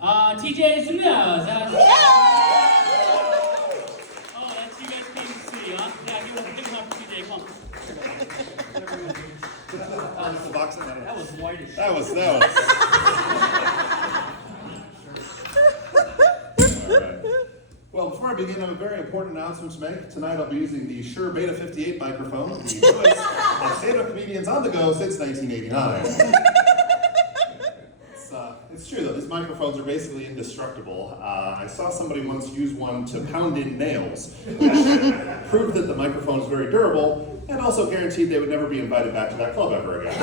TJ 준비야. 자. Oh, that's you guys came to see, huh? Yeah, give it up for TJ. Come on. That was whitish. That was. All right. Well, before I begin, I have a very important announcement to make. Tonight I'll be using the Shure Beta 58 microphone, the choice of stand-up comedians on the go since 1989. It's true though, these microphones are basically indestructible. I saw somebody once use one to pound in nails, which proved that the microphone is very durable, and also guaranteed they would never be invited back to that club ever again.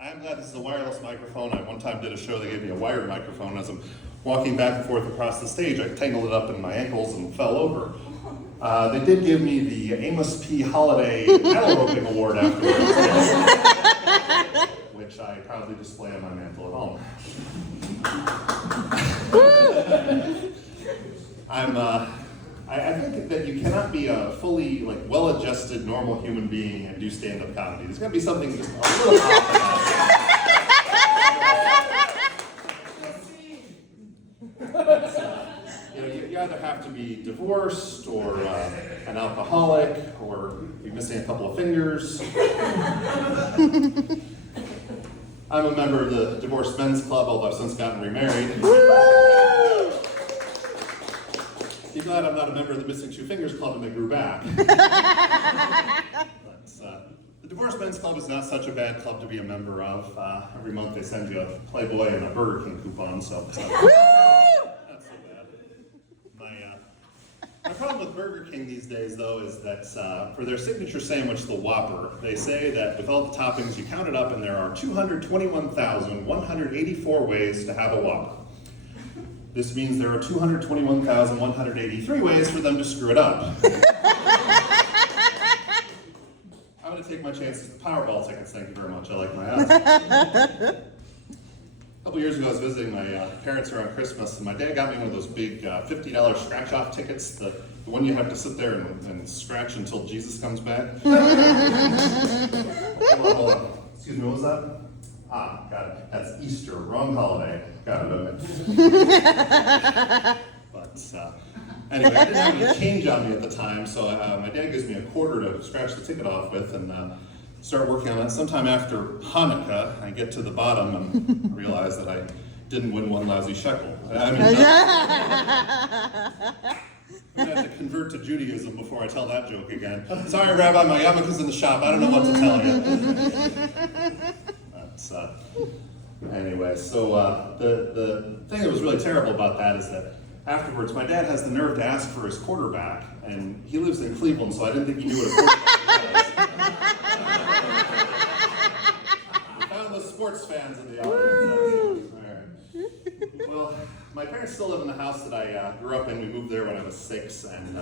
I am glad this is a wireless microphone. I one time did a show, they gave me a wired microphone. As I'm walking back and forth across the stage, I tangled it up in my ankles and fell over. They did give me the Amos P. Holiday Paddle Roping Award afterwards, which I proudly display on my mantle at home. I think that you cannot be a fully well-adjusted normal human being and do stand-up comedy. There's got to be something just a little off about it. You either have to be divorced or an alcoholic or be missing a couple of fingers. I'm a member of the Divorced Men's Club, although I've since gotten remarried. Be glad I'm not a member of the Missing Two Fingers Club and they grew back. But, the Divorced Men's Club is not such a bad club to be a member of. Every month they send you a Playboy and a Burger King coupon, so not so bad. My problem with Burger King these days, though, is that for their signature sandwich, the Whopper, they say that with all the toppings, you count it up, and there are 221,184 ways to have a Whopper. This means there are 221,183 ways for them to screw it up. I'm going to take my chances with Powerball tickets, thank you very much. I like my odds. A couple years ago, I was visiting my parents around Christmas, and my dad got me one of those big $50 scratch-off tickets, the one you have to sit there and scratch until Jesus comes back. Hold on. Excuse me, what was that? Ah, got it. That's Easter, wrong holiday. Got it, okay. But anyway, I didn't have any change on me at the time, so my dad gives me a quarter to scratch the ticket off with and start working on it. Sometime after Hanukkah, I get to the bottom and realize that I didn't win one lousy shekel. I'm going to have to convert to Judaism before I tell that joke again. Sorry, Rabbi, my yarmulke's in the shop. I don't know what to tell you. Anyway, so the thing that was really terrible about that is that afterwards, my dad has the nerve to ask for his quarterback, and he lives in Cleveland, so I didn't think he knew what a quarterback was. We found the sports fans in the audience. All right. Well, my parents still live in the house that I grew up in. We moved there when I was 6, and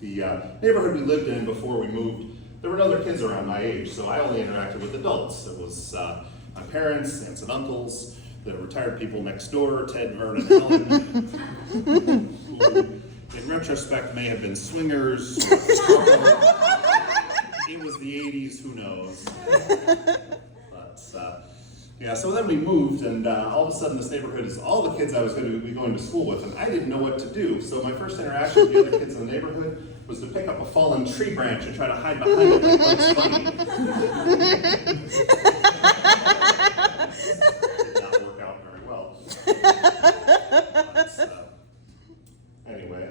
the neighborhood we lived in before we moved, there were no other kids around my age, so I only interacted with adults. It was my parents, aunts and uncles, the retired people next door, Ted, Vern, and Helen, who in retrospect may have been swingers. It was the 80s, who knows. But yeah, so then we moved, and all of a sudden this neighborhood is all the kids I was going to be going to school with, and I didn't know what to do. So my first interaction with the other kids in the neighborhood was to pick up a fallen tree branch and try to hide behind it like Bugs Bunny. Did not work out very well. But, anyway,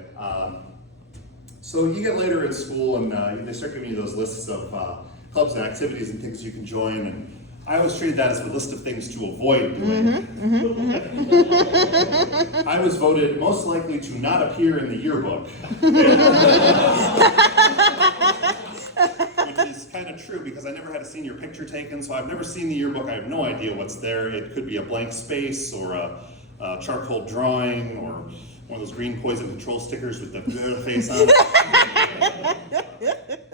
so you get later in school, and they start giving you those lists of clubs and activities and things you can join, and I always treated that as a list of things to avoid doing. I was voted most likely to not appear in the yearbook. Which is kind of true because I never had a senior picture taken, so I've never seen the yearbook. I have no idea what's there. It could be a blank space or a charcoal drawing or one of those green poison control stickers with the face on it.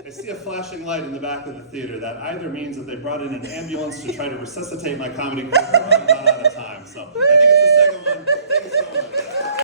I see a flashing light in the back of the theater. That either means that they brought in an ambulance to try to resuscitate my comedy career or I'm not out of time. So